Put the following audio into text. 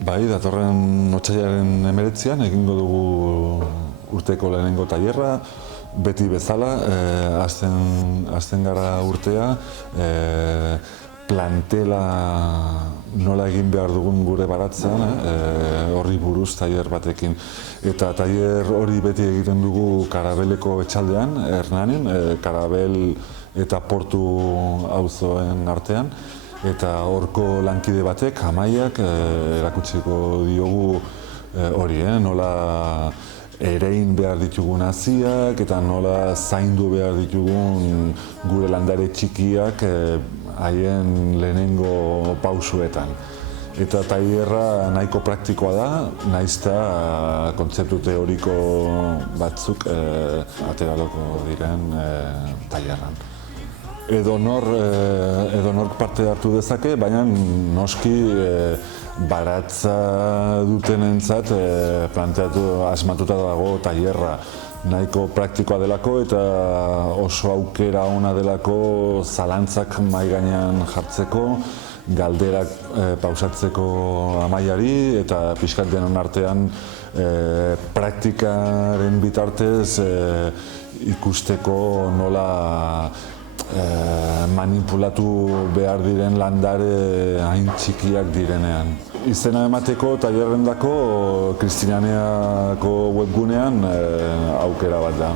Bai, datorren otsailaren 19an egingo dugu urteko lehenengo tailerra, beti bezala, hasten gara urtea, plantela nola egin behar dugun gure baratzean, horri buruz tailer batekin. Eta tailer hori beti egiten dugu Karabeleko etxaldean, Hernanin, Karabel eta Portu auzoen artean. Eta horko lankide batek, Amaiak, erakutsiko diogu hori, nola erein behar ditugun haziak eta nola zaindu behar ditugun gure landare txikiak haien lehenengo pausuetan. Eta tailerra nahiko praktikoa da, nahiz eta kontzeptu teoriko batzuk aterako diren tailerran. Edonork parte hartu dezake, baina noski baratza dutenentzat asmatuta dago tailerra. Nahiko praktikoa delako eta oso aukera ona delako zalantzak mahai gainean jartzeko, galderak pausatzeko Amaiari eta pixkat denon artean praktikaren bitartez ikusteko nola manipulatu behar diren landare hain txikiak direnean. Izena emateko tailerrendako Kristinaneako webgunean aukera bat da.